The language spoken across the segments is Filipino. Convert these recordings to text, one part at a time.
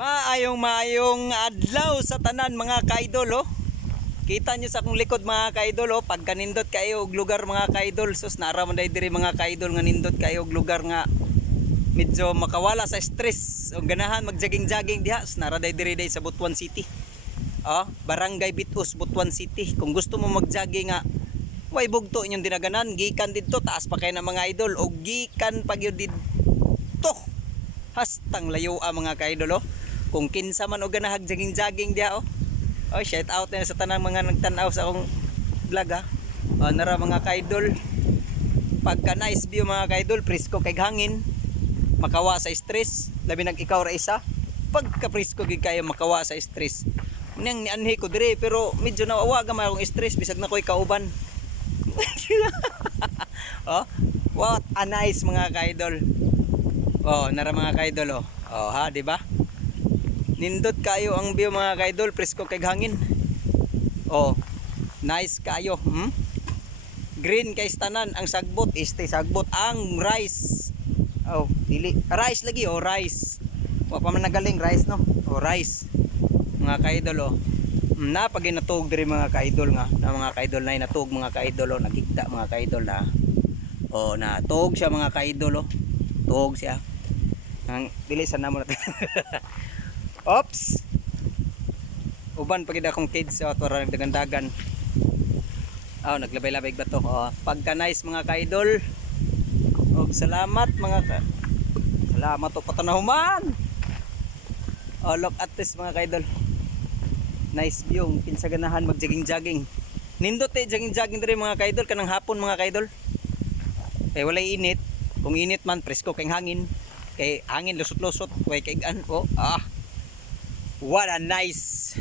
Maayong adlaw sa tanan mga kaidol oh. Kita nyo sa akong likod mga kaidol oh, pagka nindot kayo og lugar mga kaidol, sus nara man diri mga kaidol nga nindot kayo og lugar nga medyo makawala sa stress o ganahan mag-jogging diha, sus nara diri sa Butuan City. Oh, Barangay Bitus, Butuan City. Kung gusto mo mag-jogging nga way bugto inyong dinaganan, gikan didto taas pa kay na mga idol o gikan pa gyud didto. Hastang layo mga kaidol oh. Kung kinsa man og ganahag jogging diha oh. Oh, shout out na sa tanang mga nagtan-aw sa akong vlog ha. Oh, nara mga kaidol. Pagka nice view mga kaidol, presko kay hangin, makawa sa stress, labi nag ikaw ra isa. Pagka presko gid kayo makawa sa stress. Nang nianhi ko dire pero medyo nawawa gamay akong stress bisag na ko'y kauban. Oh, what a nice mga kaidol. Oh, nara mga kaidol oh. Oh ha, di ba? Nindot kayo ang view mga kaidol, presko kay hangin. Oh, nice kayo. Green kay tanan, ang sagbot, este sagbot ang rice. Oh, dili rice lagi oh, rice. Wa pa man nagaling rice no. Oh, rice. Mga kaidol oh. Napagay natug diri mga kaidol nga, na mga kaidol na natug mga kaidol oh, nagigta mga kaidol na. Oh, natug siya mga kaidol oh. Tug siya. Ang dili sa namo natin. Oops. Uban pagid akong kids so para nagdagandagan. Oh, naglabay-labay ba to? Oh, pagka nice mga kaidol. Og salamat mga salamat to patanahuman. Oh, look at this mga kaidol. Nice view, kinsa ganahan mag-jogging. Nindot jogging diri mga kaidol kanang hapon mga kaidol. Kay walay init. Kung init man presko kay hangin. Kay hangin lusot-lusot, way kay gan oh. Ah. What a nice.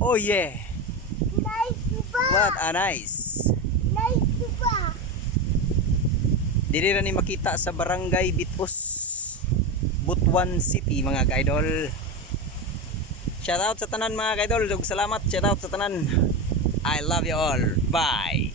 Oh yeah. Nice ba? What a nice. Nice ba? Dili ra ni makita sa Barangay Bitus, Butuan City mga kaidol. Shout out sa tanan mga kaidol, ug salamat shout out sa tanan. I love you all. Bye.